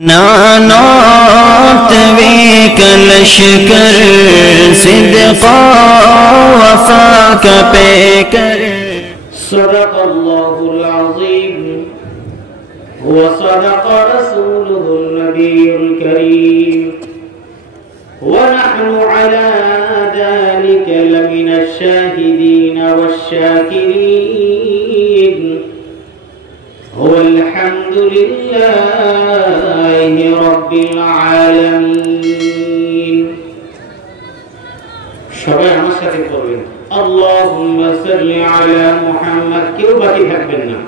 नानोत वे कलशकर सिद्क़ो वफ़ा का पेकर सदक़ल्लाहुल अज़ीम व सदक़ रसूलुहुन नबियुल करीम व नहनु अला ज़ालिका लमिनश शाहिदीन वश्शाकिरीन वल्हम्दुलिल्लाहि रब्बिल आलामीन। সবাই আমার সাথে পড়বেন আল্লাহুম্মা সাল্লি আলা মুহাম্মাদ। কেউ বাকি থাকবেন না।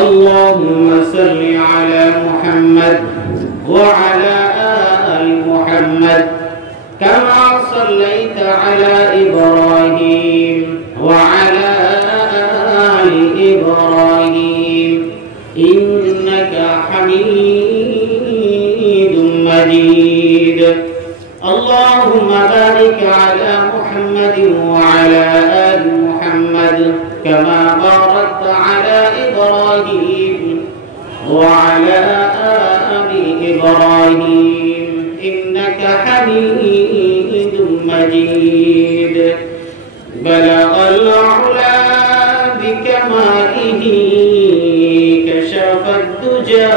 আল্লাহুম্মা সাল্লি আলা মুহাম্মাদ ওয়া আলা আলি মুহাম্মাদ কামা সাল্লাইতা আলা ইব্রাহিম ওয়া আলা আলি ইব্রাহিম ইন্নাকা হামিদুম মাজিদ। اللهم بارك على محمد وعلى آل محمد كما باركت على إبراهيم وعلى آل إبراهيم إنك حميد مجيد بلغ العلا بكماله كشف الدجى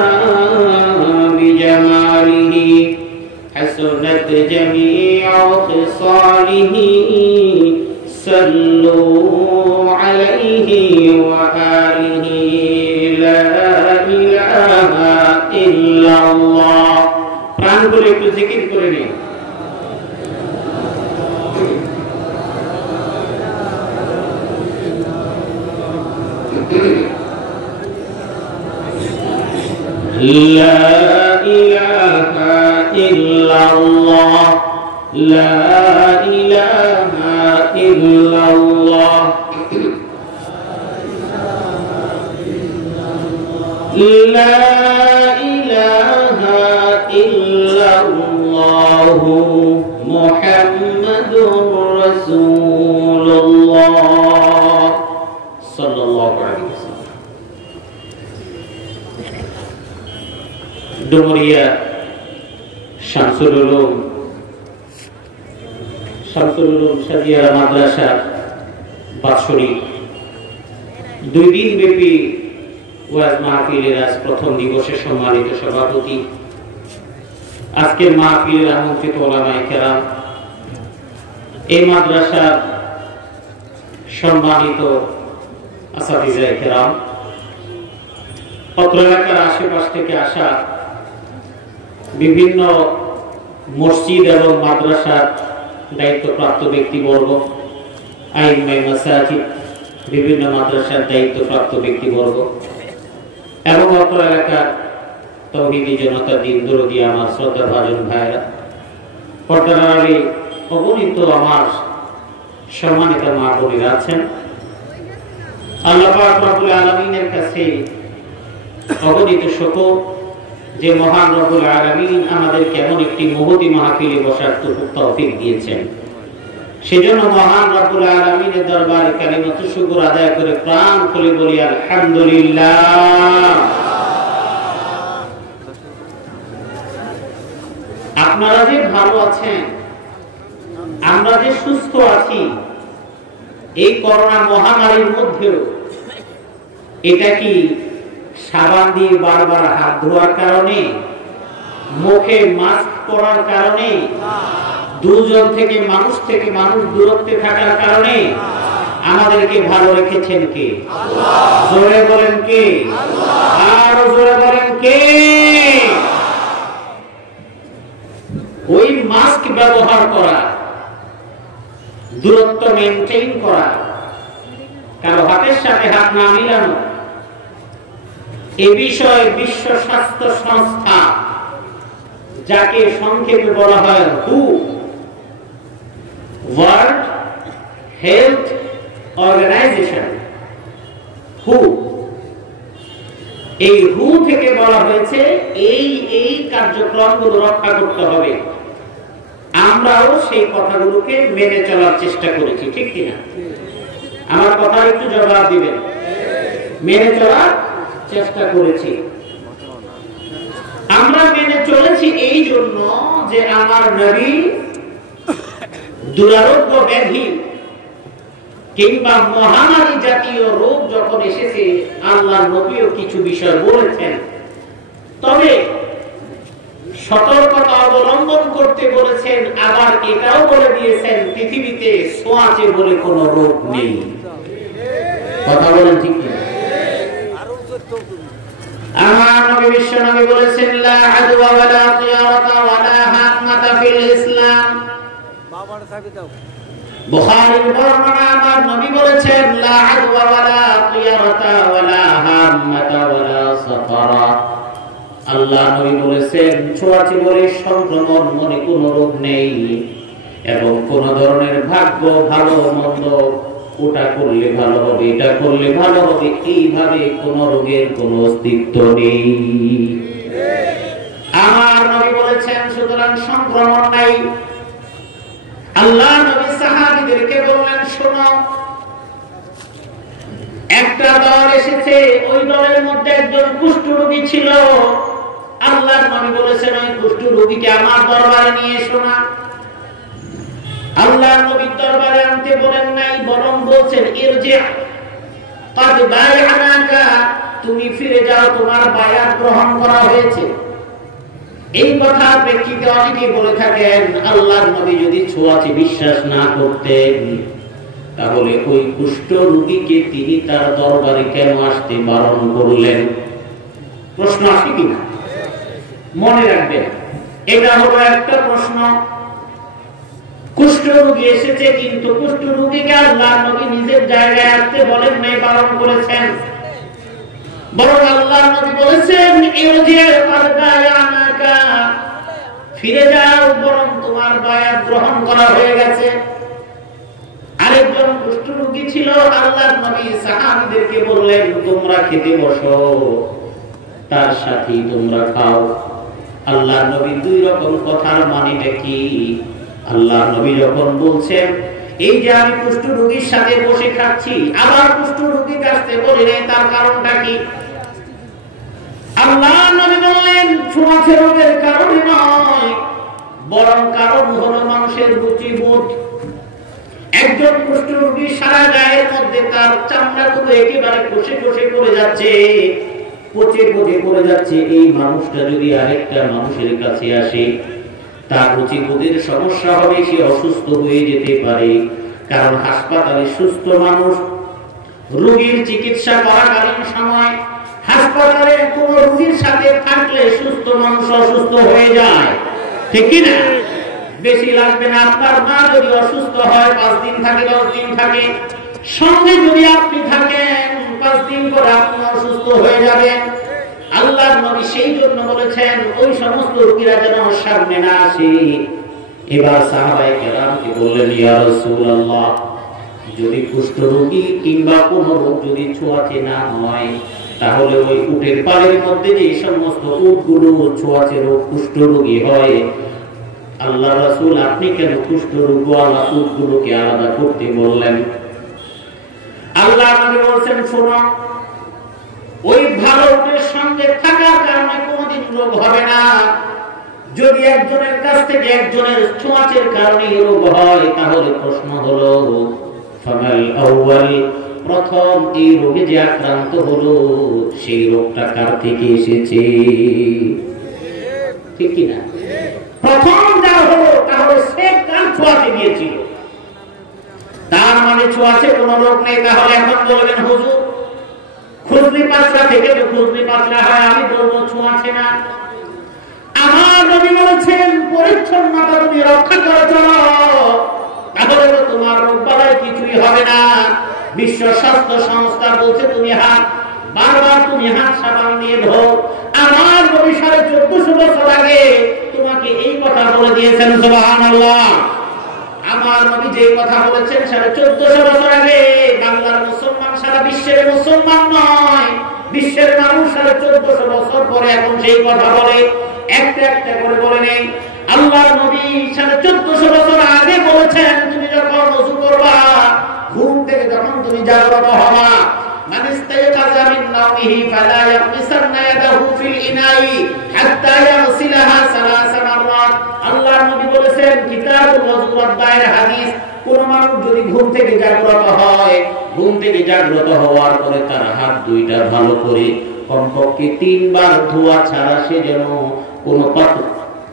بجماله حسنت جميع خصاله صلوا عليه وآله لا إله إلا الله। প্রাণ করে একটু জিকির করে নিন। لا إله إلا الله لا إله إلا الله لا إله إلا الله محمد رسول الله صلى الله عليه وسلم। ডুমুরিয়া শামসুল উলুম সাদিয়া মাদ্রাসা বাৎসরিক 2 দিন ব্যাপী ওয়াজ মাহফিলের আজ প্রথম দিবসে সম্মানিত সভাপতি, আজকের মাহফিলের আমন্ত্রিত উলামায়ে কেরাম, এই মাদ্রাসার সম্মানিত আসাতিজায়ে কেরাম, অত্র এলাকার আশেপাশ থেকে আসা বিভিন্ন মসজিদ এবং মাদ্রাসার দায়িত্বপ্রাপ্ত ব্যক্তিবর্গ, আইম্মায়ে মাসাজিদ, বিভিন্ন মাদ্রাসার দায়িত্বপ্রাপ্ত ব্যক্তিবর্গ এবং অত্র এলাকার তাওহীদি জনতা, দিন দরদি আমার শ্রদ্ধাভাজন ভাইরা, পর্দার আড়ালে অগণিত আমার সম্মানিত মা বোনেরা আছেন। আল্লাহ পাক রব্বুল আলামিনের কাছে অগণিত শুকর যে মহান রব্বুল আলামিন আমাদেরকে এমন একটি মহতী মাহফিলে বসার তৌফিক দিয়েছেন। সেজন্য মহান রব্বুল আলামিনের দরবারে কালিমাতু শুকর আদায় করে প্রাণ খুলে বলি আলহামদুলিল্লাহ। আপনারা যে ভালো আছেন, আমরা যে সুস্থ আছি, এই করোনা মহামারীর মধ্যেও এটা কি সাবান দিয়ে বারবার হাত ধোয়ার কারণে, মুখে মাস্ক পরার কারণে, দুজন থেকে মানুষ দূরত্বে থাকার কারণে আমাদেরকে ভালো রেখেছেন কে? জোরে বলেন কে? আরো জোরে বলেন কে? ওই মাস্ক ব্যবহার করা, দূরত্ব মেনটেইন করা, কারো হাতের সাথে হাত না মিলানো, এ বিষয়ে বিশ্ব স্বাস্থ্য সংস্থা, যাকে সংক্ষেপে বলা হয় হু, ওয়ার্ল্ড হেলথ অর্গানাইজেশন, হু, এই হু থেকে বলা হয়েছে এই কার্যক্রমগুলো রক্ষা করতে হবে। আমরাও সেই কথাগুলোকে মেনে চলার চেষ্টা করেছি, ঠিক কিনা? আমার কথা একটু জবাব দিবেন। মেনে চলার চেষ্টা করেছি। বলেছি এই জন্য যে আমার নবী দুরারোগ্য ব্যাধি কিংবা মহামারী জাতীয় রোগ যখন এসেছে আল্লাহর নবীও কিছু বিষয় বলেছেন, তবে সতর্কতা অবলম্বন করতে বলেছেন। আবার এটাও বলে দিয়েছেন পৃথিবীতে ছোঁয়াচে বলে কোনো রোগ নেই। কথা বলেন ঠিক কি? আমার নবী বিশ্ব নবী বলেছেন লা আদওয়া ওয়ালা তিয়ারাতা ওয়ালা হাম্মাতা ফিল ইসলাম। বুখারীর বর্ণনা, আমার নবী বলেছেন লা আদওয়া ওয়ালা তিয়ারাতা ওয়ালা হাম্মাতা ওয়ালা সাফারা। আল্লাহ নবী বলেছেন ছোঁয়াচে বলে সংক্রমণ মনে কোনো রোগ নেই, এবং কোন ধরনের ভাগ্য ভালো মন্দ ওটা করলে ভালো হবে, এটা করলে ভালো হবে, এইভাবে কোন রোগের কোন অস্তিত্ব নেই। আমার নবী বলেছেন সুতরাং সংক্রমণ নাই। আল্লাহ নবী সাহাবীদেরকে বললেন শোনো, একটা দল এসেছে, ওই দলের মধ্যে একজন কুষ্ঠ রোগী ছিল। আল্লাহ নবী বলেছেন ওই কুষ্ঠ রোগীকে আমার দরবারে নিয়ে এসো না। আল্লাহ নবীর দরবারে আনতে বলেন নাই, বরং বলছেন ইরজি ক্বাদ বায়আনাকা, তুমি ফিরে যাও, তোমার বায়াত গ্রহণ করা হয়েছে। এই কথা প্রেক্ষিতে অনেকেই বলে থাকেন আল্লাহর নবী যদি ছোঁয়াচে বিশ্বাস না করতেন তাহলে ওই কুষ্ঠ রোগীকে তিনি তার দরবারে কেন আসতে বারণ করলেন? প্রশ্ন আসে কিনা মনে রাখবেন, এটা হলো একটা প্রশ্ন। কুষ্ঠ রোগী এসেছে, কিন্তু কুষ্ঠ রোগীকে আল্লাহ নবী নিজের জায়গায় আসতে বলেন নাই, বারণ করেছেন। বরং আল্লাহ নবী বলেছেন ফিরে যাও, বরং তোমার বায়াত গ্রহণ করা হয়ে গেছে। আরেকজন কুষ্ঠ রোগী ছিল, আল্লাহ নবী সাহাবীদেরকে বললেন তোমরা খেতে বসো, তার সাথেই তোমরা খাও। আল্লাহ নবী দুই রকম কথার মানেটা কি? আল্লাহ নবী যখন বলছেন এই যে আমি কুষ্ঠ রোগীর সাথে বসে খাচ্ছি, আবার কুষ্ঠ রোগীর কাছে বলে নেই, তার কারণটা কি? আল্লাহ নবী বললেন ছোঁয়াচে রোগের কারণে নয়, বরং কারণ হলো মানুষের রুচিবোধ। একজন কুষ্ঠ রোগী সারা গায়ের মধ্যে তার চামড়াগুলো একেবারে কষে কষে পড়ে যাচ্ছে, পচে পচে পড়ে যাচ্ছে। এই মানুষটা যদি আরেকটা মানুষের কাছে আসে, তার রুচিবোধের সমস্যা হবে, সে অসুস্থ হয়ে যেতে পারে। কারণ হাসপাতালে সুস্থ মানুষ রোগীর চিকিৎসা করাকালীন সময় হাসপাতালে কোন রোগীর সাথে থাকলে সুস্থ মানুষ অসুস্থ হয়ে যায়, ঠিক কি না? বেশি লাগবে না, আপনার মা যদি অসুস্থ হয় 5 দিন থাকে 10 দিন থাকে, সঙ্গে যদি আপনি থাকেন 5 দিন পরে আপনি অসুস্থ হয়ে যাবেন। আল্লাহ নবী সেই জন্য বলেছেন ওই সমস্ত রোগীরা যেন সামনে না আসে। এবার সাহাবায়ে কেরামকে বললেন ইয়া রাসূলুল্লাহ, যদি কুষ্ঠ রোগী কিংবা কোন রোগ যদি ছোঁয়াচে না হয়, তাহলে ওই উটের পালের মধ্যে যে সমস্ত উটগুলো ছোঁয়াচে রোগ কুষ্ঠ রোগী হয়, আল্লাহ রাসূল আপনি কেন কুষ্ঠ রোগওয়ালা উটগুলোকে আলাদা করতে বললেন? আল্লাহ নবী বলেন শোনো, ওই ভালো উটের সঙ্গে থাকার কারণে কোনদিন রোগ হবে না। যদি একজনের কাছ থেকে একজনের ছোঁয়াচের কারণে রোগ হয়, তাহলে প্রশ্ন হলো ফামাল আউয়াল, প্রথম এই রোগে যে আক্রান্ত হলো সেই রোগটা কার থেকে এসেছে? ঠিক কি না? প্রথম যা হলো তাহলে সে কার ছোঁয়াচে গিয়েছিল? তার মানে ছোঁয়াচে কোনো রোগ নেই। তাহলে এখন বলবেন হুজুর খুজলি পাঁচরা থেকে তো খুজলি পাঁচরা হয়, আমি বলবো ছোঁয়াচে না। আমার নবী বলেছেন পরিচ্ছন্নতা তুমি রক্ষা করে চলো, তাহলে তো তোমার রোগ বালায় কিছুই হবে না। বিশ্ব স্বাস্থ্য সংস্থা বলছে তুমি বারবার তুমি হাত সাবান দিয়ে ধো। আমার নবী 1450 বছর আগে তোমাকে এই কথা বলে দিয়েছেন, সুবহানাল্লাহ। আমার নবী যে কথা বলেছেন 1450 বছর আগে, বাংলার মুসলমান সারা বিশ্বের মুসলমান নয়, বিশ্বের মানুষ 1450 বছর পরে এখন সেই কথা বলে, একটা একটা করে বলে নেই। আল্লাহ নবী 1450 বছর আগে বলেছেন তুমি যখন ওযু করবা, ঘুম থেকে যখন তুমি জাগ্রত হবা, মানিস্তাইকাযা মিন নাওমিহি ফালা ইয়াকমিসান্না ইয়াদাহু ফিল ইনাই হাত্তা ইয়াগসিলাহা নবী বলেছেন কিতাবুল ওযু অধ্যায়ের হাদিস, কোন মানুষ যদি ঘুম থেকে জাগ্রত হয়, ঘুম থেকে জাগ্রত হওয়ার পরে তার হাত দুইটা ভালো করে কমপক্ষে 3 বার ধোয়া ছাড়া সে যেন কোন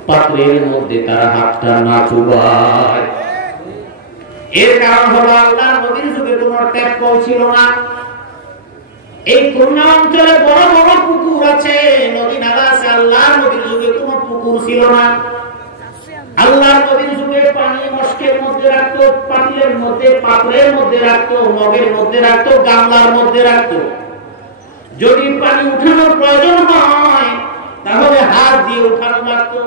পাত্রের মধ্যে তার হাতটা না চুবায়। এর কারণ হলো আল্লাহর নবীর যুগে কোনো ট্যাপ কল ছিল না। এই খুলনা অঞ্চলে বড় বড় পুকুর আছে, নদী নালা আছে, আল্লাহর নবীর যুগে কোনো পুকুর ছিল না। আল্লাহর নবীর যুগে পানি মশকের মধ্যে রাখতো, পাতিলের মধ্যে, পাত্রের মধ্যে রাখতো, মগের মধ্যে রাখতো, গামলার মধ্যে রাখতো। যদি পানি উঠানোর প্রয়োজন হয় তাহলে হাত দিয়ে উঠানো লাগতো।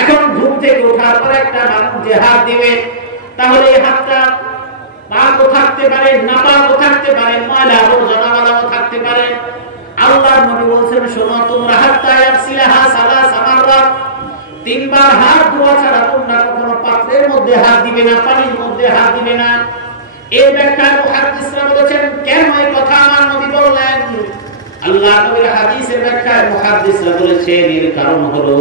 এখন ঘুম থেকে ওঠার পর একটা মানুষ যে হাত দিবে, তাহলে এই হাতটা পাকও থাকতে পারে, নাপাকও থাকতে পারে, ময়লা আবর্জনাওয়ালাও থাকতে পারে। আল্লাহর নবী বলছেন, শোনো, তোমরা হাতটা ইয়াসিলাহা সালাস মাররা, 3 বার হাত ধোয়া ছাড়া তোমরা কখনো পাত্রের মধ্যে হাত দিবে না, পানির মধ্যে হাত দিবে না। এই ব্যাখ্যায় মুহাদ্দিসরা বলেছেন, কেন এই কথা আমার নবী বললেন? আল্লাহর নবীর হাদিসের ব্যাখ্যায় মুহাদ্দিসরা বলেছেন, এর কারণ হলো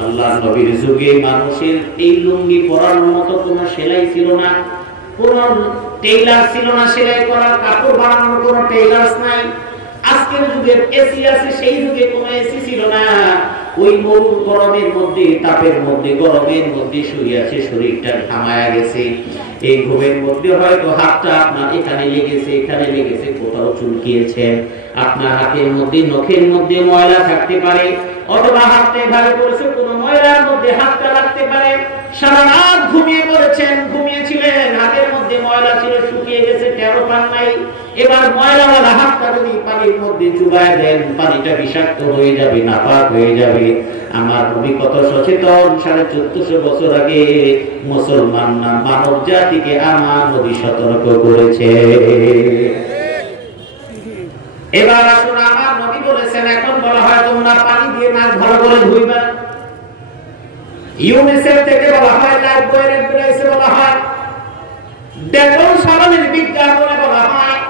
আল্লাহর নবীর যুগে মানুষের এই লুঙ্গি পরানোর মতো কোনো সেলাই ছিল না, কোনো টেইলার ছিল না, সেলাই করার কাপড় বানানোর কোনো টেইলার্স নাই। আজকের যুগের এসি আছে, সেই যুগে কোনো এসি ছিল না। ওই মরু গরমের মধ্যে, তাপের মধ্যে, গরমের মধ্যে শুয়ে আছে, শরীরটা ঘামায়া গেছে। এই ঘুমের মধ্যে হয়তো হাতটা আপনার এখানে লেগেছে, এখানে লেগেছে, কোথাও চুলকিয়েছেন, আপনার হাতের মধ্যে, নখের মধ্যে ময়লা থাকতে পারে, অথবা হাতে ভালো করেছে কোনো ময়লার মধ্যে হাতটা লাগতে পারে। সারা রাত ঘুমিয়ে পড়েছেন, ঘুমিয়েছিলেন, হাতের মধ্যে ময়লা ছিল, শুকিয়ে গেছে, টেরও পান নাই। এবার ময়লাওয়ালা হাতটা যদি পানির মধ্যে চুবায় দেন, পানিটা বিষাক্ত হয়ে যাবে, নাপাক হয়ে যাবে। আমার নবী কত সচেতন, 1450 বছর আগে মুসলমান না মানব জাতিকে আমার নবী সতর্ক করেছে। এবার আসুন, আমার নবী বলেছেন, এখন বলা হয় তোমরা পানি দিয়ে নাক ভালো করে ধুইবা। ইউনিসেফ থেকে বলা হয়, লাইফবয়ের অ্যাডভাইসে বলা হয়, ডেটল সাবানের বিজ্ঞাপনে বলা হয়,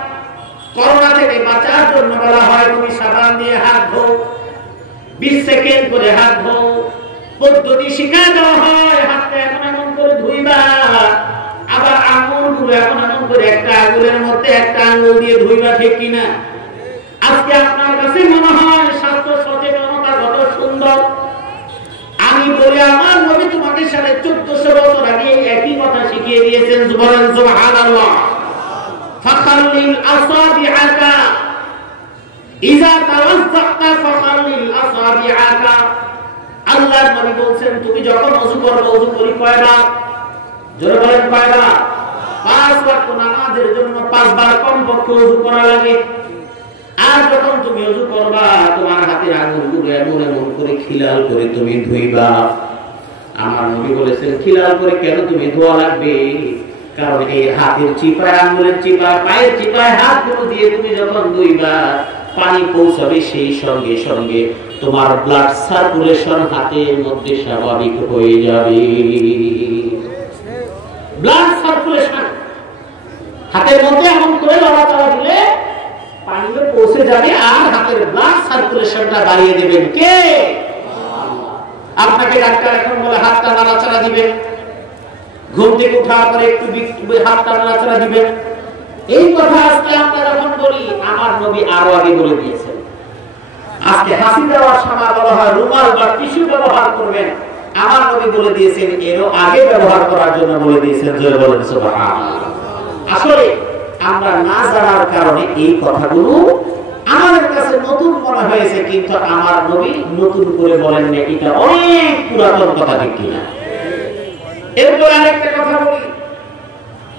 করোনা থেকে বাঁচার জন্য বলা হয় তুমি সাবান দিয়ে হাত ধো, 20 সেকেন্ড করে হাত ধো। পদ্ধতি শিখায় দেওয়া হয়, হাতটা এমন এমন করে ধুইবা, আবার আঙুলগুলো এমন এমন করে, একটা আঙুলের মধ্যে একটা আঙুল দিয়ে ধুইবা, ঠিক কিনা? আজকে আপনার কাছে মনে হয় স্বাস্থ্য সচেতনতা কত সুন্দর। আমি বলি, আমার নবী তোমাকে 1450 বছর আগে একই কথা শিখিয়ে দিয়েছেন। সুবহানাল্লাহ। ফাখাল্লিল আসাবিআকা ইযা তাওয়াজ্জাতা, ফাখাল্লিল আসাবিআকা। আল্লাহর নবী বলছেন, তুমি যখন ওযু করবে, ওযু করি কয়বার? জোরে বলেন কয়বার? 5 ওয়াক্ত নামাজের জন্য 5 বার কমপক্ষে ওযু করা লাগে। আর যখন তুমি ওযু করবা, তোমার হাতের আঙুলগুলো এমন এমন করে খিলাল করে তুমি ধুইবা। আমার নবী বলেছেন, খিলাল করে কেন তুমি ধোয়া লাগবে? কারণ এই হাতের চিপায়, আঙুলের চিপায়, পায়ের চিপায় হাতগুলো দিয়ে তুমি যখন ধুইবা, পানি পৌঁছাবে, সেই সঙ্গে সঙ্গে তোমার ব্লাড সার্কুলেশন হাতের মধ্যে স্বাভাবিক হয়ে যাবে। ব্লাড সার্কুলেশন হাতের মধ্যে এমন করে লড়াচড়া দিলে পানিতে পৌঁছে যাবে, আর হাতের ব্লাড সার্কুলেশনটা বাড়িয়ে দেবেন কে? আপনাকে ডাক্তার এখন বলে হাতটা নাড়াচাড়া দিবেন, ঘুম থেকে ওঠার পরে একটু হাতটা নাড়াচাড়া দিবেন। এই কথা আজকে আমরা যখন বলি, আমার নবী আরো আগে বলে দিয়েছেন। আজকে হাসি দেওয়ার সময় বলা হয় রুমাল বা টিস্যু ব্যবহার করবেন, আমার নবী বলে দিয়েছেন এরও আগে ব্যবহার করার জন্য বলে দিয়েছেন। জোরে বলেন সুবহানাল্লাহ। আসলে আমরা না জানার কারণে এই কথাগুলো আমাদের কাছে নতুন মনে হয়েছে, কিন্তু আমার নবী নতুন করে বলেন না, এটা অনেক পুরাতন কথা, ঠিক কিনা? এরপর আরেকটা কথা বলি,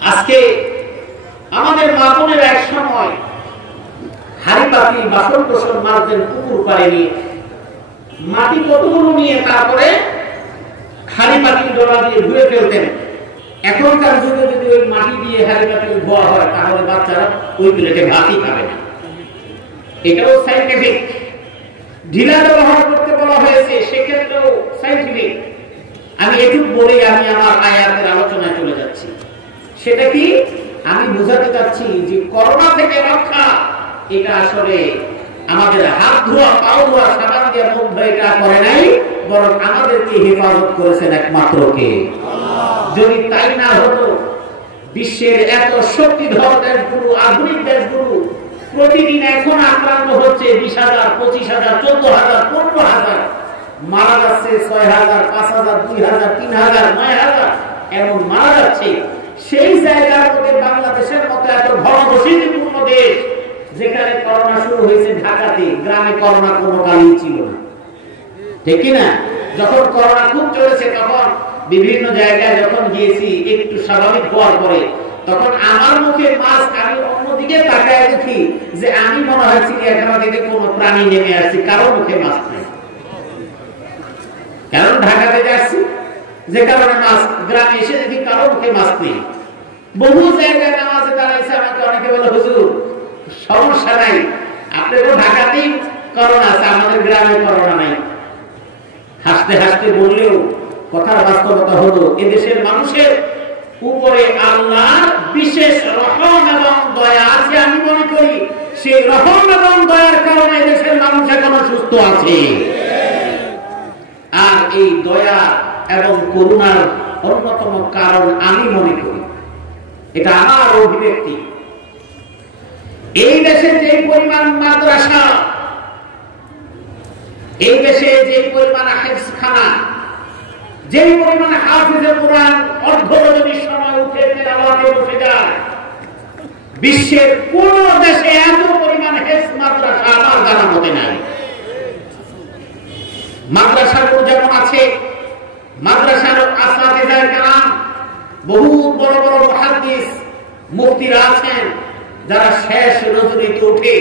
আজকে আমাদের মা বোনের এক সময় হাড়ি পাতিল বাসন কোসন মারতেন পুকুর পাড়ে নিয়ে, মাটি কতগুলো নিয়ে তারপরে হাড়ি পাতিল ডোলা দিয়ে ধুয়ে ফেলতেন। এখনকার যুগে যদি ওই মাটি দিয়ে হাড়ি পাতিল ধোয়া হয়, তাহলে বাচ্চারা ওই প্লেটে ভাতই খাবে না। এটাও সাইন্টিফিক। ঢিলা ব্যবহার করতে বলা হয়েছে, সেক্ষেত্রেও সাইন্টিফিক। আমি এটুকু বলে আমি আমার আয়াতের আলোচনায় চলে যাচ্ছি। সেটা কি? আমি বোঝাতে চাচ্ছি যে করোনা থেকে রক্ষা, এটা আসলে আমাদের হাত ধোয়া, পাও ধোয়া, সাবান দিয়ে মুখ ধোয়া এটা করে নাই, বরং আমাদেরকে হেফাজত করেছেন একমাত্র কে? আল্লাহ। যদি তাই না হতো, বিশ্বের এত শক্তিধর দেশগুলো, আধুনিক দেশগুলো প্রতিদিন এখন আক্রান্ত হচ্ছে 20,000, 25,000, 14,000, 15,000, মারা যাচ্ছে 6,000, 5,000, 2,000, 3,000, 9,000 এমন মারা যাচ্ছে। সেই জায়গার মধ্যে বাংলাদেশের মতো এত ঘনবসতিপূর্ণ দেশ, যেখানে করোনা শুরু হয়েছে ঢাকাতে, গ্রামে করোনা কোনো কালই ছিল না, ঠিক কিনা? যখন করোনা খুব চলেছে তখন বিভিন্ন জায়গায় যখন গিয়েছি, একটু স্বাভাবিক হওয়ার পরে তখন আমার মুখে মাস্ক, আমি অন্যদিকে তাকায় দেখি যে আমি মনে হয় চিড়িয়াখানা থেকে কোনো প্রাণী নেমে আসছি, কারো মুখে মাস্ক নেই। কারণ ঢাকাতে যাচ্ছি, যে কারণে মাস্ক, গ্রামে এসে দেখি কারো মুখে মাস্ক নেই। বহু জায়গায় নামাজে দাঁড়াইছে, আমাকে অনেকে বলে হুজুর সমস্যা নাই, আপনাদের ঢাকাতেই করোনা আছে, আমাদের গ্রামে করোনা নাই। হাসতে হাসতে বললেও কথার বাস্তবতা হলো এদেশের মানুষের উপরে আল্লাহর বিশেষ রহম এবং দয়া আছে। আমি মনে করি সেই রহম এবং দয়ার কারণে এদেশের মানুষ এখনো সুস্থ আছে। আর এই দয়া এবং করুণার অন্যতম কারণ আমি মনে করি, এটা আমার অভিব্যক্তি, এই দেশে যে পরিমাণ মাদ্রাসা, এই দেশে যে পরিমাণ হেফজখানা, যে পরিমাণ হাফিজে কোরআন অর্ধরজনীর সময় উঠে তেলাওয়াতে বসে যায়, বিশ্বের কোন দেশে এত পরিমাণ হেফজ মাদ্রাসা আমার জানা মতে নাই। মাদ্রাসাগুলো যেমন আছে, মাদ্রাসার আসাতিজায়ে কেরাম, বহু বড় বড় মুহাদ্দিস মুফতিরা আছেন, যারা শেষ রজনীতে উঠে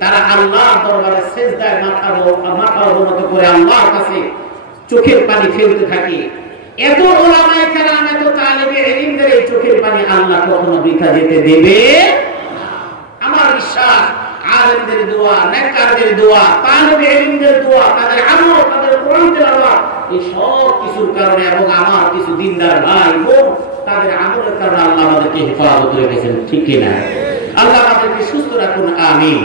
তারা আল্লাহর দরবারে সিজদায় মাথা অবনত করে আল্লাহর কাছে চোখের পানি ফেলতে থাকে। এত উলামায়ে কেরাম, এত তালিবে ইলমদের এই চোখের পানি আল্লাহ কখনো বৃথা যেতে দেবে না। আমার বিশ্বাস আলেমদের দোয়া, নেককারদের দোয়া, তালিবে ইলমদের দোয়া, তাদের আমল, তাদের কোরআন তেলাওয়াত, এই সব কিছুর কারণে এবং আমার কিছু দিনদার ভাই বোন তাদের আমলের কারণে আল্লাহ আমাদেরকে হেফাজত রেখেছেন, ঠিক কিনা? আল্লাহ আমাদেরকে সুস্থ রাখুন, আমিন।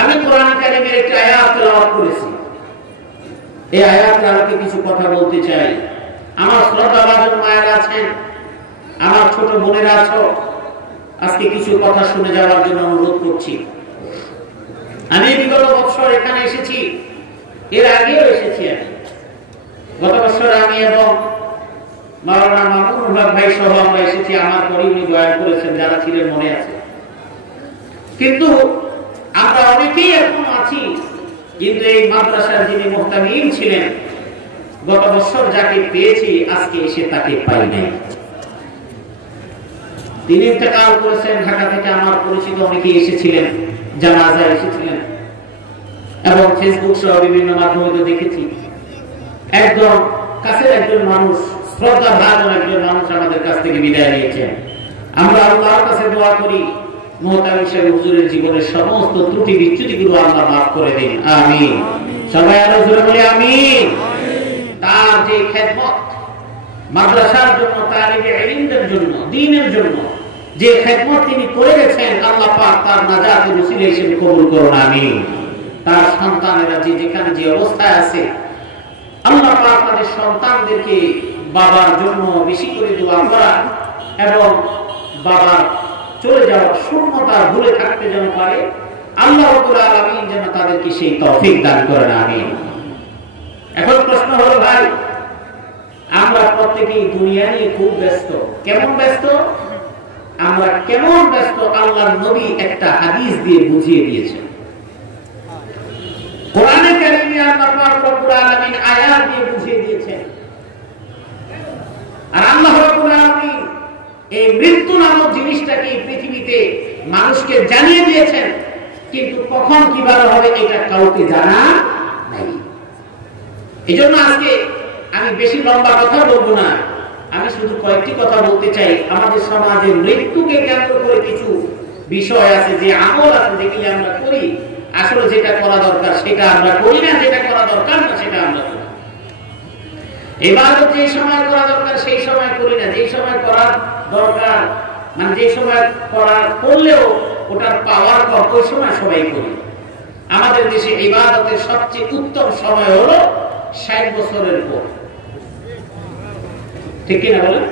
আমি কোরআন কারীমের একটি আয়াত তেলাওয়াত করেছি। এই আয়াতের আলোকে কিছু কথা বলতে চাই। আমার শ্রদ্ধাভাজন মায়েরা আছেন, আমার ছোট বোনেরা আছো, আজকে কিছু কথা শুনে যাওয়ার জন্য অনুরোধ করছি। আমি বিগত বছর এখানে এসেছি, এর আগেও এসেছি। আমি গত বছর আমি এবং মাওলানা মামুনুল হক ভাই সহ আমরা এসেছি। আমার পরে উনি বয়ান করেছেন, যারা ছিলেন মনে আছে। কিন্তু আমরা অনেকেই এখন আছি, কিন্তু এই মাদ্রাসার যিনি মুহতামিম ছিলেন, গত বছর যাকে পেয়েছি আজকে এসে তাকে পাই নাই। তিনি ইন্তেকাল করেছেন। ঢাকা থেকে আমার পরিচিত অনেকেই এসেছিলেন, জানাজায় এসেছিলেন, এবং ফেসবুক সহ বিভিন্ন মাধ্যমে তো দেখেছি। একদম কাছের একজন মানুষ, শ্রদ্ধা ভাজন একজন মানুষ আমাদের কাছ থেকে বিদায় নিয়েছেন। আমরা আল্লাহর কাছে দোয়া করি মুহতামিম সাহেব হুজুরের জীবনের সমস্ত ত্রুটি বিচ্যুতিগুলো আল্লাহ মাফ করে দিন, আমিন। সবাই আরো জোরে বলি আমিন। তার যে খেদমত, মাদ্রাসার জন্য, তালিবে ইলমদের জন্য, দ্বীনের জন্য যে খেদমত তিনি করে গেছেন, আল্লাহ পাক তার নাজাতের ওসিলা হিসেবে কবুল করুন, আমিন। তার সন্তানেরা যে যেখানে যে অবস্থায় আছে, আল্লাহ পাক তাদের সন্তানদেরকে বাবার জন্য বেশি করে দোয়া করা এবং বাবার চলে যাওয়ার শূন্যতা ভুলে থাকতে যেন পারে, আল্লাহ রাব্বুল আলামিন যেন তাদেরকে সেই তৌফিক দান করেন, আমিন। এখন প্রশ্ন হলো ভাই, আমরা প্রত্যেকেই দুনিয়া নিয়ে খুব ব্যস্ত। কেমন ব্যস্ত? আমরা কেমন ব্যস্ত আল্লাহর নবী একটা হাদিস দিয়ে বুঝিয়ে দিয়েছেন। কোরআনে কারীমে আল্লাহ পাক রব্বুল আলামিন আয়াত দিয়ে বুঝিয়ে দিয়েছেন। আর আল্লাহ রাব্বুল আলামিন এই মৃত্যু নামক জিনিসটাকে পৃথিবীতে মানুষকে জানিয়ে দিয়েছেন, কিন্তু কখন কিভাবে হবে এটা কাউকে জানা নাই। এজন্য আজকে আমি বেশি লম্বা কথা বলবো না, আমি শুধু কয়েকটি কথা বলতে চাই। আমাদের সমাজে মৃত্যুকে কেন্দ্র করে কিছু বিষয় আছে, যে আমল আছে, যেগুলি আমরা করি, আসলে যেটা করা দরকার সেটা আমরা করি না, যেটা করা দরকার না সেটা আমরা করি। ইবাদত যে সময় করা দরকার সেই সময় করি না, যে সময় করার দরকার মানে যে সময় করলেও ওটার পাওয়ার কম, ওই সময় সবাই করি। আমাদের আমাদের দেশে ইবাদতের সবচেয়ে উত্তম সময় হলো 60 বছরের পর, ঠিক কি না বলেন?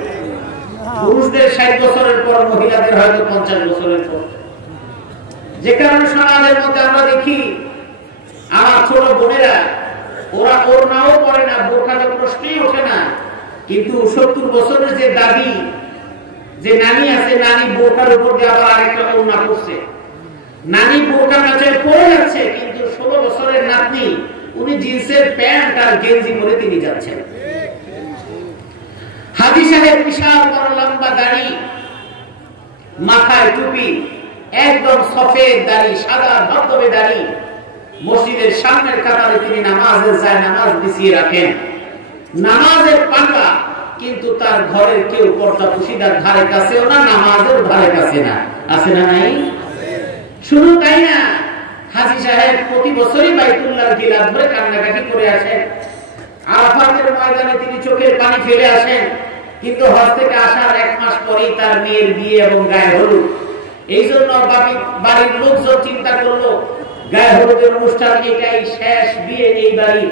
পুরুষদের 60 বছরের পর, মহিলাদের হয়তো 50 বছরের পর। যে কারণে সমাজের মধ্যে আমরা দেখি আমার ছোট বোনেরা, ওরা ওড়নাও পরে না, বোরখার প্রশ্নই ওঠে না, কিন্তু 70 বছরের যে দাদি, যে নানি আছে, নানি বোরখার উপর দিয়ে আবার আরেকটা ওড়না পরছে। নানি বোরখা মাথায় পরে যাচ্ছে, কিন্তু 16 বছরের নাতনি উনি জিন্সের প্যান্ট আর গেঞ্জি পরে তিনি যাচ্ছেন। হাজী সাহেব বিশাল বড় লম্বা দাড়ি, মাথায় টুপি, একদম সফেদ দাড়ি, সাদা ধবধবে দাড়ি, মসজিদের সামনের কাতারে তিনি নামাজের যায় নামাজ বিছিয়ে রাখেন, নামাজের পাকা, কিন্তু তার ঘরের কেউ পর্দা পুশিদার ধারে কাছেও না, নামাজের ধারে কাছে না। আছে না নাই? শুধু তাই না, হাজী সাহেব প্রতি বছরই বাইতুল্লাহর গিলাফ ধরে কান্নাকাটি করে আসেন। আরাফাতের ময়দানে তিনি চোখের পানি ফেলে আসেন, কিন্তু হজ থেকে আসার 1 মাস পরেই তার মেয়ের বিয়ে এবং গায়ে হলুদ। এই জন্য বাড়ির লোকজন চিন্তা করলো গায়ে হলুদের অনুষ্ঠান এটাই শেষ বিয়ে এই বাড়ি,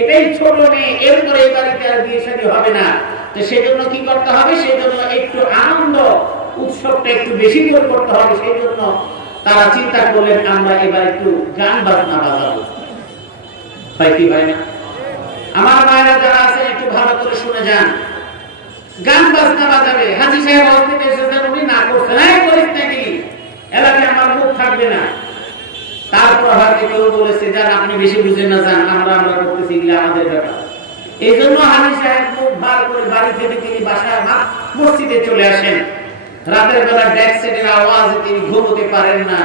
এটাই ছোট মেয়ে, এরপরে এই বাড়িতে আর বিয়ে শাদী হবে না। তো সেজন্য কি করতে হবে? সেজন্য একটু আনন্দ উৎসবটা একটু বেশি করে করতে হবে। সেই জন্য তারা চিন্তা করলেন আমরা এবার একটু গান বাজনা বাজাবো। হয় কি ভাই না? আমার মায়েরা যারা আছেন একটু ভালো করে শুনে যান, গান বাজনা বাজাবে। হাজী সাহেব হজ থেকে এসেছেন, উনি না করছেন, এই করিস নাকি, এলাকায় আমার মুখ থাকবে না। তারপর হয়তো কেউ বলেছে যান আপনি বেশি বুঝেন না, যান আমরা করতেছি, এগুলো আমাদের ব্যাপার। এই জন্য হাজী সাহেব মুখ বার করে বাড়ি থেকে তিনি বাসায় মসজিদে চলে আসেন। রাতের বেলা ডেক সেটের আওয়াজে তিনি ঘুমোতে পারেন না।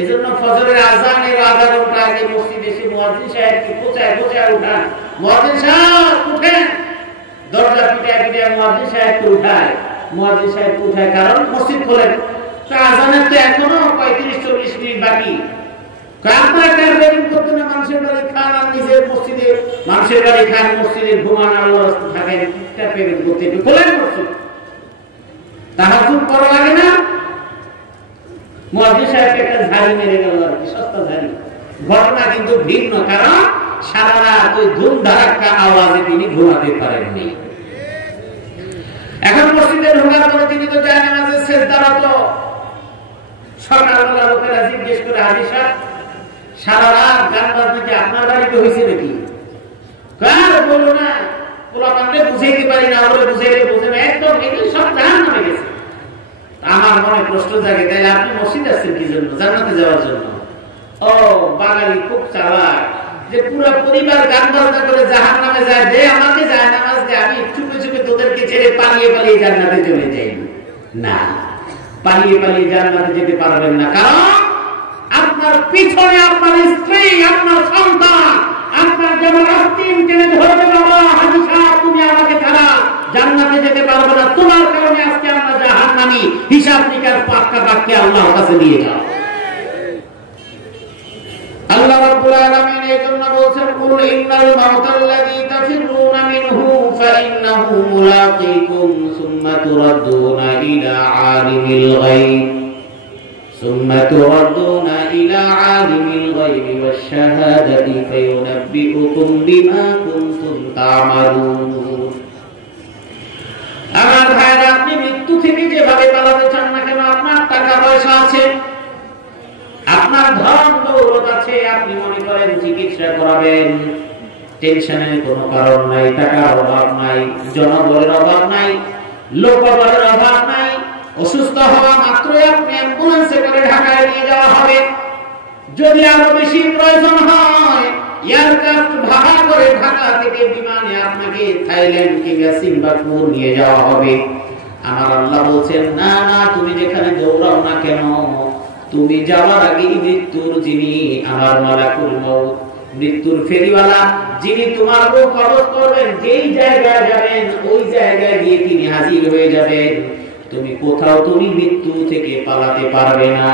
এজন্য ফজরের আযানের আধা ঘন্টা আগে মসজিদে এসে মুয়াজ্জিন সাহেবকে কোচায় উঠান, মুয়াজ্জিন সাহেব উঠেন। দরজা পিটায় মুয়াজ্জিন সাহেবকে উঠায়, মুয়াজ্জিন সাহেব উঠায়, কারণ মসজিদ খোলেন। তো আযানের তো এখনো 35-40 মিনিট বাকি। আপনারা কারবেন করতে না, মানুষের বাড়ি খান আর নিজের মসজিদে, মানুষের বাড়ি খান মসজিদে ঘুমান, আল্লাহর রাস্তায় থাকেন, পেমেন্ট করতে একটু খোলেন মসজিদ। তাহাজ্জুদ পড়া লাগে না? মুয়াজ্জিন সাহেবকে একটা ঝাড়ি মেরে গেল আর কি, সস্তা ঝাড়ি। ঘটনা কিন্তু ভিন্ন, কারণ সারা রাত ওই ধুম ধারাক্কা আওয়াজে তিনি ঘুমাতে পারেননি। এখন মসজিদে ঢোকার পরে তিনি তো যায় নামাজের সেজদারত। সকালবেলা লোকেরা জিজ্ঞেস করে হাজী সাহেব সারা রাত গান বাজনা কি আপনার বাড়িতে হয়েছে নাকি? কার বললো না, পোলাপানকে বুঝাইতে পারি না, ওরে বুঝাইলে বুঝে না, একদম এগুলো সব জাহান্নামে গেছে। আমার মনে প্রশ্ন জাগে, তাইলে আপনি মসজিদ আসছেন কি জন্য? জান্নাতে যাওয়ার জন্য। ও বাঙালি খুব চালাক, যে পুরো পরিবার গান বাজনা করে জাহান্নামে যায়, যে আমাকে যায় নামাজ দেয়, আমি চুপে চুপে তোদেরকে ছেড়ে পালিয়ে জান্নাতে চলে যাই না। পালিয়ে জান্নাতে যেতে পারবেন না, কারণ আপনার পিছনে আপনার স্ত্রী, আপনার সন্তান, আপনার যেমন আস্তিন টেনে ধরবে, বাবা হাজী সাহেব তুমি আমাকে ছাড়া জান্নাতে যেতে পারবে না, তোমার কারণে আজকে আমরা জাহান্নামী। হিসাব নিকাশ পাক্কা বাক্যে আল্লাহর কাছে নিয়ে যাও। আল্লাহ রাব্বুল আলামিন এই জন্য বলেন, কুল ইন্নাল মাউতাল্লাযী তাফিরুনা মিনহু ফাইন্নাহু মুলাকীকুম সুম্মা তুরাদ্দুনা ইলা আলিমিল গায়ব ওয়াশ শাহাদাতি ফায়ুনাব্বিউকুম বিমা কুনতুম তা'মালুন। আমার ভাইরা, আপনি মৃত্যু থেকে যেভাবে পালাতে চান না কেন, আপনার টাকা পয়সা আছে, আপনার ধন দৌলত আছে, আপনি মনে করেন চিকিৎসা করাবেন, টেনশনের কোনো কারণ নাই, টাকার অভাব নাই, জনবলের অভাব নাই, লোকবলের অভাব নাই। অসুস্থ হওয়া মাত্রই আপনি অ্যাম্বুলেন্সে করে ঢাকায় নিয়ে যাওয়া হবে। যদি আরো বেশি প্রয়োজন হয়, এয়ারক্রাফট ভাড়া করে ঢাকা থেকে বিমানে আপনাকে থাইল্যান্ড কিংবা সিঙ্গাপুর নিয়ে যাওয়া হবে। আমার আল্লাহ বলছেন, না না, তুমি যেখানে দৌড়াও না কেন, তুমি যাওয়ার আগে মৃত্যুর যিনি আমার মালাকুল মউত, মৃত্যুর ফেরিওয়ালা, যিনি তোমার রূহ কবজ করবেন, যেই জায়গায় যাবেন ওই জায়গায় গিয়ে তিনি হাজির হয়ে যাবেন। তুমি কোথাও তুমি মৃত্যু থেকে পালাতে পারবে না।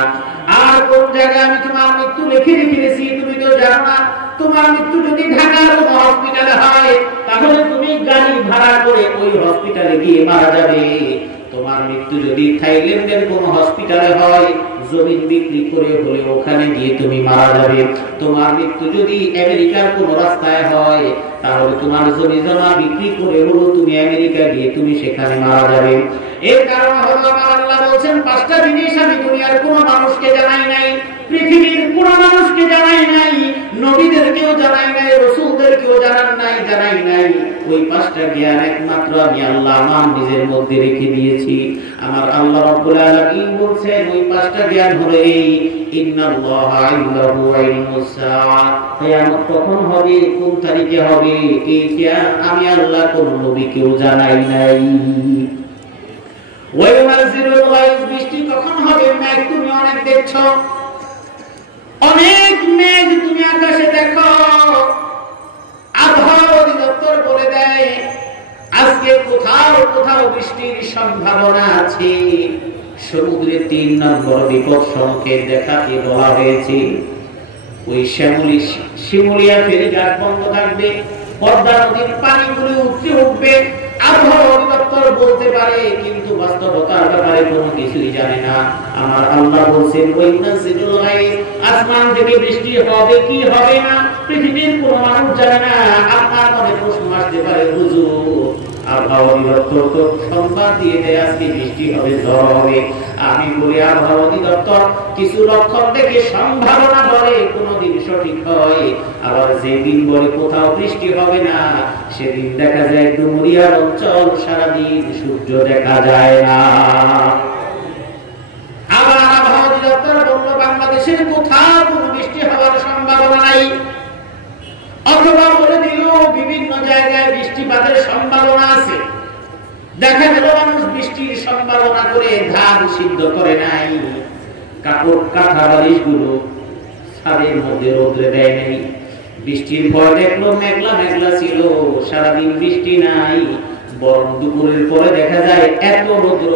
আর কোন জায়গায় আমি তোমার মৃত্যু লিখে রেখেছি তুমি তো জানো না। তোমার মৃত্যু যদি ঢাকার কোন হসপিটালে হয়, তাহলে তুমি গাড়ি ভাড়া করে ওই হসপিটালে গিয়ে মারা যাবে। তোমার মৃত্যু যদি থাইল্যান্ডের কোন হসপিটালে হয়, জমি বিক্রি করে হলে ওখানে গিয়ে তুমি মারা যাবে। তোমার মৃত্যু যদি আমেরিকার কোন রাস্তায় হয়, তাহলে তোমার জমি জমা বিক্রি করে হলো তুমি আমেরিকা গিয়ে তুমি সেখানে মারা যাবে। এর কারণ হলো আমার আল্লাহ বলছেন 5টা জিনিস আমি দুনিয়ার কোন মানুষকে জানাই নাই, পৃথিবীর কোন মানুষকে জানাই নাই, নবীদেরকেও জানাই নাই, রাসূলদেরকেও জানাই নাই। ওই 5টা জ্ঞান একমাত্র আমি আল্লাহ আমার নিজের মধ্যে রেখে দিয়েছি। আমার আল্লাহ রাব্বুল আলামিন বলছেন ওই 5টা জ্ঞান হলো এই, ইন্নাল্লাহা ইনদাহু ইলমুস সাআ, কিয়ামত কখন হবে, কোন তারিখে হবে, এই জ্ঞান আমি আল্লাহ কোন নবীকেও জানাই নাই। ওয়ায়ুনাজিলুল গায়ব, বৃষ্টি কখন হবে, মেঘ তুমি অনেক দেখছো, অনেক মেঘ তুমি আকাশে দেখো। আবহাওয়া অধিদপ্তর বলে দেয় আজকে কোথাও কোথাও বৃষ্টির সম্ভাবনা আছে। সমুদ্রে 3 নম্বর বিপদ সংকেত দেখাতে বলা হয়েছে। ওই শিমুলিয়া ফেরিঘাট বন্ধ থাকবে, পদ্মা নদীর পানিগুলো উপচে উঠবে। আবহাওয়া অধিদপ্তর বলতে পারে, কিন্তু বাস্তবতার ব্যাপারে কোনো কিছুই জানে না। আমার আল্লাহ বলছেন ওয়াইনাজিলুল গায়ব, আসমান থেকে বৃষ্টি হবে কি হবে না পৃথিবীর কোনো মানুষ জানে না। আপনার মনে প্রশ্ন আসতে পারে, হুজুর আবহাওয়া অধিদপ্তর তো সংবাদ দিয়ে দেয় আজকে বৃষ্টি হবে, ঝড় হবে। আমি বলি আবহাওয়া অধিদপ্তর কিছু লক্ষণ দেখে সম্ভাবনা বলে, কোনদিন সঠিক হয়, আবার যেদিন বলে কোথাও বৃষ্টি হবে না, সেদিন দেখা যায় ডুমুরিয়ার অঞ্চল সারাদিন সূর্য দেখা যায় না। আবার আবহাওয়া অধিদপ্তর বলল বাংলাদেশের কোথাও কোনো বৃষ্টি হওয়ার সম্ভাবনা নাই, অথবা বলে দিল বিভিন্ন জায়গায় বৃষ্টিপাতের সম্ভাবনা আছে। দেখা গেল মানুষ বৃষ্টির সম্ভাবনা করে ধান সিদ্ধ করে নাই, কাপড় কাঁথা বালিশ গুলো ছাদের মধ্যে রোদ্রে দেয় নাই। বৃষ্টির পর দেখলো মেঘলা মেঘলা ছিল, সারাদিন বৃষ্টি নাই, বরং দুপুরের পরে দেখা যায় এত রৌদ্র।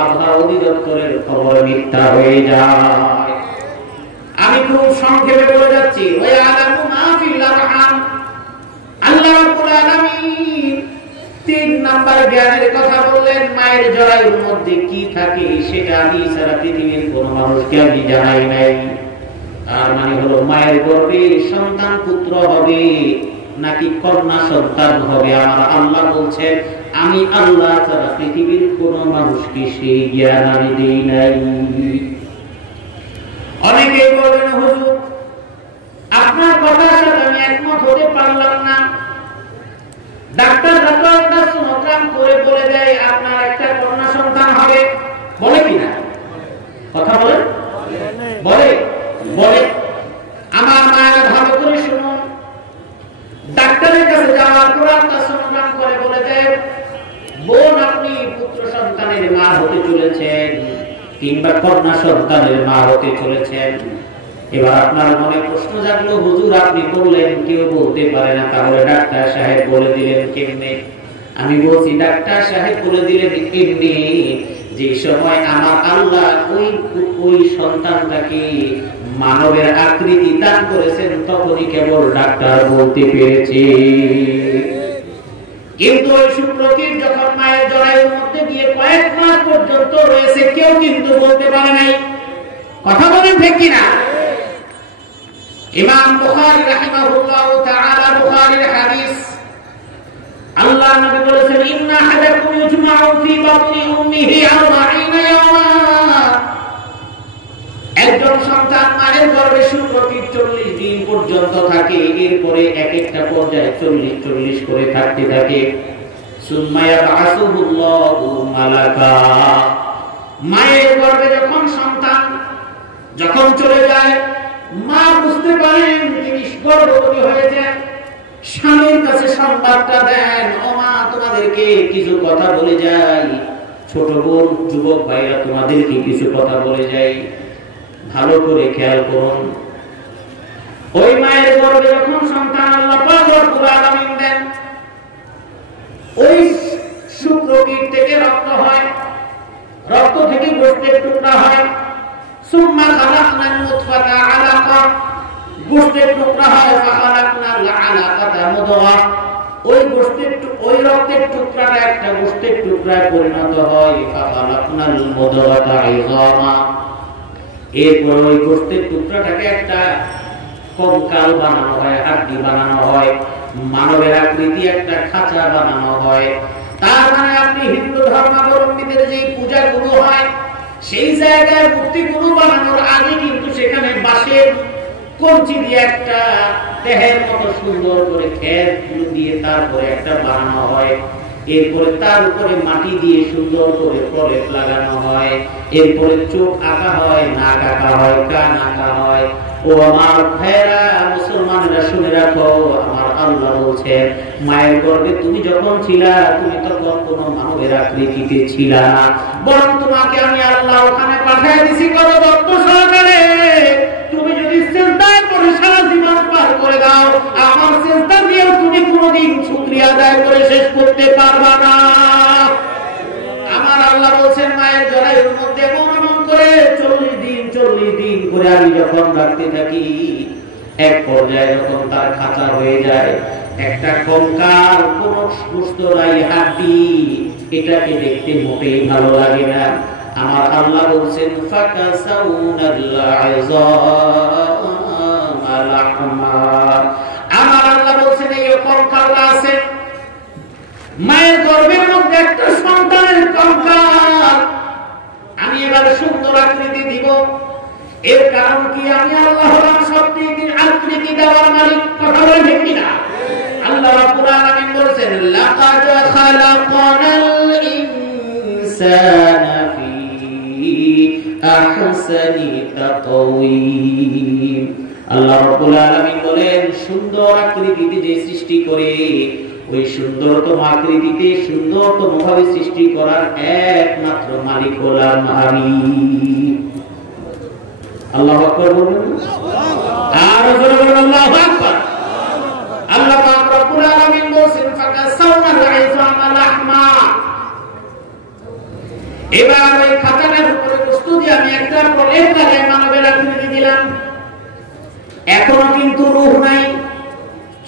আবহাওয়া অধিদপ্তরের খবর মিথ্যা হয়ে যায়। আমি খুব সংক্ষেপে বলে যাচ্ছি। ওয়া আলামু মা ফিল আরহাম, আল্লাহ রাব্বুল আলামিন 3 নাম্বার জ্ঞানের কথা বললেন। মায়ের জরায়ুর মধ্যে কি থাকে সেটা আমি সারা পৃথিবীর কোন মানুষকে আমি জানাই নাই। তার মানে হলো মায়ের গর্ভে সন্তান পুত্র হবে নাকি কন্যা সন্তান হবে, আমার আল্লাহ বলছেন আমি আল্লাহ সারা পৃথিবীর কোন মানুষকে সেই জ্ঞান আমি দেই নাই। অনেকেই বলবেন হুজুর আপনার কথার সাথে আমি একমত হতে পারলাম না। ডাক্তাররা তো একটা সোনোগ্রাম করে বলে দেয় আপনার একটা কন্যা সন্তান হবে, বলে কিনা? কথা বলে বলে বলে আমার মায়েরা ভালো করে শুনুন, ডাক্তারের কাছে যাওয়ার পর একটা সোনোগ্রাম করে বলে দেয় বোন আপনি পুত্র সন্তানের মা হতে চলেছেন কিংবা কন্যা সন্তানের মা হতে চলেছেন। এবার আপনার মনে প্রশ্ন জাগলো, হুজুর আপনি বললেন কেউ বলতে পারে না, তাহলে ডাক্তার সাহেব বলে দিলেন কেমনে? আমি বলছি ডাক্তার সাহেব বলে দিলেন এমনি, যে সময় আমার আল্লাহ ওই সন্তানটাকে মানবের আকৃতি দান করেছেন তখনই কেবল ডাক্তার বলতে পেরেছে। কিন্তু ওই শুক্রকীট যখন মায়ের জরায়ুর মধ্যে দিয়ে কয়েক মাস পর্যন্ত রয়েছে কেউ কিন্তু বলতে পারে নাই। কথা বলেন ঠিক কিনা? ইমাম বুখারী রাহিমাহুল্লাহু তাআলা বুখারীর হাদিস, আল্লাহ নবী বলেছেন ইন্না আহাদাকুম ইজমাউ ফি বাতনি উম্মিহি 40 ইয়াওমা, একজন সন্তান মায়ের গর্ভে শুক্রকীট 40 দিন পর্যন্ত থাকে, এরপরে এক একটা পর্যায়ে 40 করে থাকতে থাকে। সুম্মা ইয়াবআসুহুল্লাহু মালাকা, মায়ের গর্ভে যখন সন্তান যখন চলে যায় মা বুঝতে পারেন তিনি গর্ভবতী হয়েছেন, স্বামীর কাছে সংবাদটা দেন ও মা তোমাদেরকে কিছু কথা বলে যাই, ছোট বোন যুবক ভাইরা তোমাদেরকে কিছু কথা বলে যাই, ভালো করে খেয়াল করুন। ওই মায়ের গর্ভে যখন সন্তান আল্লাহ পাক রব্বুল আলামিন দেন, ওই শুক্রকীট থেকে রক্ত হয়, রক্ত থেকে গোশতের টুকরা হয়, সুম্মা খালাকনাল নুতফাতা আলাকা, গোশতের টুকরা হয়, ফাখালাকনাল আলাকাতা মুদগা, ওই রক্তের টুকরাটা একটা গোশতের টুকরায় পরিণত হয়, ফাখালাকনাল মুদগাতা ইযামা, এরপর ওই গোশতের টুকরাটাকে একটা কঙ্কাল বানানো হয়, হাড্ডি বানানো হয়, মানবের আকৃতি একটা খাঁচা বানানো হয়। তার মানে আপনি হিন্দু ধর্মাবলম্বীদের যে পূজাগুলো হয় সেই জায়গায় মূর্তিগুলো বানানোর আগে কিন্তু সেখানে বাঁশের কঞ্চি দিয়ে একটা দেহের মতো সুন্দর করে খেত দিয়ে তারপরে একটা বানানো হয়। এরপরে তার উপরে মাটি দিয়ে সুন্দর করে প্রলেপ লাগানো হয়। এরপরে চোখ আঁকা হয়, নাক আঁকা হয়, কান আঁকা হয়। ও আমার ভাইরা মুসলমানেরা শুনে রাখো, আমার আল্লাহ বলছেন মায়ের গর্ভে তুমি যখন ছিলা তুমি তখন কোনো মানবের আকৃতিতে ছিলা না, বরং তোমাকে আমি আল্লাহ ওখানে পাঠিয়ে দিছি কত দক্ষ সহকারে। তুমি যদি সিজদায় পড়ে সারা জীবন পার করে দাও, আমার সিজদা দিয়েও তুমি কোনোদিন শুকরিয়া আদায় করে শেষ করতে পারবা না। আমার আল্লাহ বলছেন মায়ের জরায়ুর মধ্যে মনন করে 40 দিন করে আমি যখন রাখতে থাকি, এক পর্যায়ে যখন তার খাঁচা হয়ে যায়, একটা কঙ্কাল, কোন সুস্থ নাই, হাড্ডি, এটাকে দেখতে মোটেই ভালো লাগে না। আমার আল্লাহ বলছেন আমার আল্লাহ বলছেন এই কঙ্কালটা আছে মায়ের গর্ভের মধ্যে একটা সন্তানের কঙ্কাল, আমি এবার সুন্দর আকৃতি দিব। এর কারণ কি? আমি আল্লাহ হলাম সবথেকে আকৃতি দেওয়ার মালিক। কথা বলে ঠিক কিনা? আল্লাহ রাব্বুল আলামিন বলেছেন লাকাদ খালাকনাল ইনসানা ফি আহসানি তাকওয়িম। আল্লাহ রাব্বুল আলামিন বলেন সুন্দর আকৃতিতে যে সৃষ্টি করে, ওই সুন্দরতম আকৃতিতে সুন্দরতম ভাবে সৃষ্টি করার একমাত্র মালিক হলাম আমি। আল্লাহু আকবার বলুন, আর জোরে বলুন আল্লাহু আকবার। আল্লাহ পাক রব্বুল আলামিন বলেন ফাকাসাওনাল ইযামা লাহমা। এবার ওই খাতাটার উপরে বস্তু দিয়ে আমি একটা প্রলেপ লাগাই মানবের আকৃতি দিলাম। এখনো কিন্তু রূহ নাই,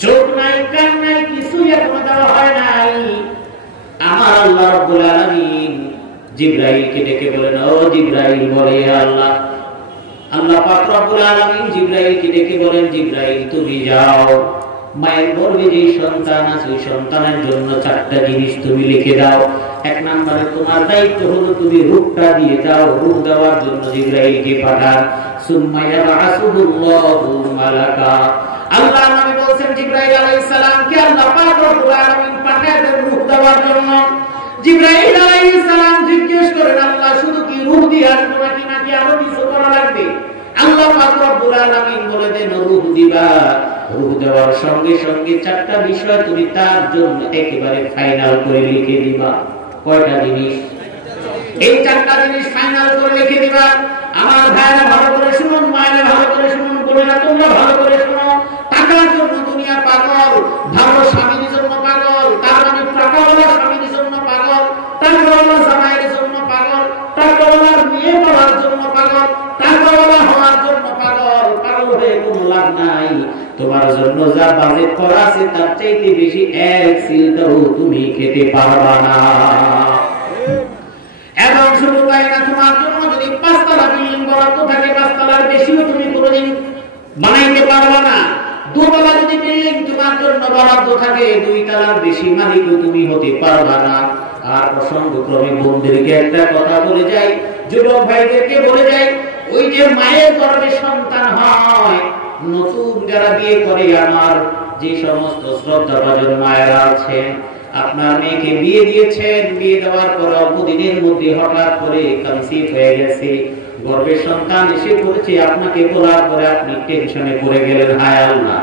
চোখ নাই, কান নাই, কিছুই এখনো দেওয়া হয় নাই। আমার আল্লাহ রাব্বুল আলামিন জিবরাইলকে ডেকে বলেন, ও জিবরাইল, বলে আল্লাহ। আল্লাহ পাক রব্বুল আলামিন জিবরাইলকে ডেকে বলেন, জিবরাইল তুমি যাও, মায়ের গর্ভে যে সন্তান আছে ওই সন্তানের জন্য 4টা জিনিস তুমি লিখে দাও। 1 নম্বরে তোমার দায়িত্ব হলো তুমি রূহটা দিয়ে যাও। রূহ দেওয়ার জন্য জিবরাইলকে পাঠান। সুম্মা ইয়াবআসুহুল্লাহু মালাকা। আল্লাহ নবী বলেন জিবরাইল আলাইহিস সালামকে আল্লাহ পাক রব্বুল আলামিন পাঠালেন রূহ দেওয়ার জন্য। জিবরাইল আলাইহিস সালাম জিজ্ঞেস করেন, আল্লাহ শুধু কি রূহ দিয়ে আসবো নাকি আরো কিছু করা লাগবে? আল্লাহ পাক রব্বুল আলামিন বলে দেন রূহ দিবা। রূহ দেওয়ার সঙ্গে সঙ্গে 4টা বিষয় তুমি তার জন্য একেবারে ফাইনাল করে লিখে দিবা। কয়টা জিনিস? এই 4টা জিনিস ফাইনাল করে লিখে দিবা। আমার ভাইরা ভালো করে শুনুন, মায়েরা ভালো করে শুনুন, বোনেরা তোমরা ভালো করে শুনো। টাকার জন্য দুনিয়া পাগল, ভালো স্বামীর জন্য পাগল, তার মানে টাকাওয়ালা স্বামীর জন্য পাগল, টাকাওয়ালা জামাইয়ের জন্য পাগল, টাকাওয়ালার মেয়ে পাওয়ার জন্য পাগল, টাকাওয়ালা হওয়ার জন্য পাগল। পাগল হয়ে কোনো লাভ নাই। তোমার জন্য যা বাজেট করা আছে তার চাইতে বেশি এক সিলটাও তুমি খেতে পারবা না। এবং শুধু তাই না, তোমার জন্য যদি 5 তলা বিল্ডিং বরাদ্দ থাকে 5 তলার বেশিও তুমি কোনোদিন বানাইতে পারবা না। 2 তলা যদি বিল্ডিং তোমার জন্য বরাদ্দ থাকে 2 তলার বেশি মালিকও তুমি হতে পারবা না। আর প্রসঙ্গক্রমে বোনদেরকে একটা কথা বলে যাই, যুবক ভাইদেরকে বলে যাই, ওই যে মায়ের গর্ভে সন্তান হয়, নতুন যারা বিয়ে করে, আমার যে সমস্ত শ্রদ্ধাভাজন মায়েরা আছেন, আপনার মেয়েকে বিয়ে দিয়েছেন, বিয়ে দেওয়ার পর অল্প দিনের মধ্যে হঠাৎ করে কনসিভ হয়ে গেছে, গর্ভে সন্তান এসে পড়েছে, আপনাকে বলার পরে আপনি টেনশনে পড়ে গেলেন, হায় আল্লাহ,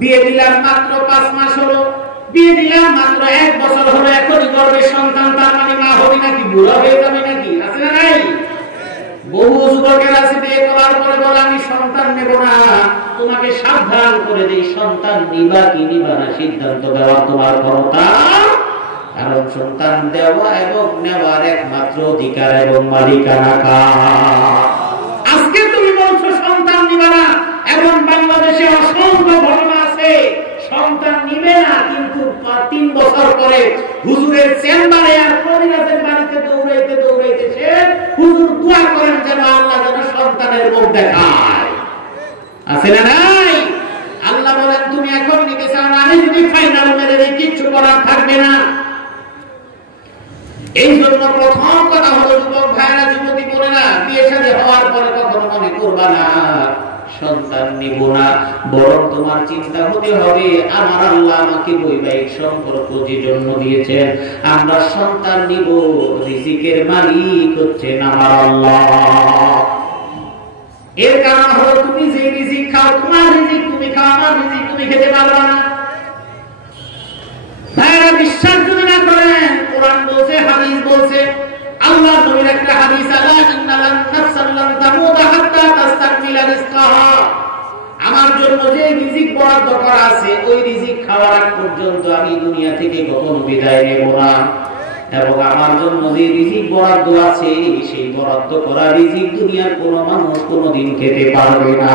বিয়ে দিলাম মাত্র 5 মাস হলো, বিয়ে দিলাম মাত্র 1 বছর হলো, এখনই গর্ভে সন্তান, তার মানে মা হবে নাকি বুড়া হয়ে যাবে নাকি? আছে না নাই? বহু যুবকের আছে বিয়ে করার পরে বলে আমি সন্তান নেব না। তোমাকে সাবধান করে দেই, সন্তান নিবা কি নিবা না সিদ্ধান্ত দেওয়া তোমার ক্ষমতা, কারণ সন্তান দেওয়া এবং নেওয়ার একমাত্র অধিকার এবং মালিকানা কার। আজকে তুমি বলছো সন্তান নিবা না, এবং বাংলাদেশে অসংখ্য ঘটনা আছে সন্তান নিবে না, কিন্তু 3 বছর পরে হুজুরের চেম্বারে আর কবিরাজের বাড়িতে দৌড়াইতে দৌড়াইতে সে হুজুর দোয়া করেন যেন আল্লাহ যেন সন্তানের মুখ দেখায়, আছে না নাই? আল্লাহ বলেন তুমি এখন নিতে চাও না, আমি যদি ফাইনাল মেরে দিই কিচ্ছু করার থাকবে না। এই জন্য প্রথম কথা হলো যুবক ভাইরা, যুবতী বোনেরা, বিয়ে শাদী হওয়ার পরে কখনো মনে করবা না সন্তান নিব না, বরং তোমার চিন্তা হতে হবে আমার আল্লাহ আমাকে বৈবাহিক সম্পর্ক যে জন্য দিয়েছেন, আমরা সন্তান নিব, রিজিকের মালিক হচ্ছেন আমার আল্লাহ। এর কারণ হলো তুমি যে রিজিক খাও, তোমার রিজিক তুমি খাও, আমার রিজিক তুমি খেতে পারবা না। ভাইরা বিশ্বাস যদি না করেন, কোরআন বলছে, হাদিস বলছে, আল্লাহ নবীর একটা হাদিস, আলা ইন্নালান নাফসান লান তামুতা হাত্তা তাস্তাকমিলা রিজকাহা, আমার জন্য যে রিজিক বরাদ্দ করা আছে ওই রিজিক খাওয়ার আগ পর্যন্ত আমি দুনিয়া থেকে কখনো বিদায় নেব না, এবং আমার জন্য যে রিজিক বরাদ্দ আছে সেই বরাদ্দ করা রিজিক দুনিয়ার কোনো মানুষ কোনোদিন খেতে পারবে না।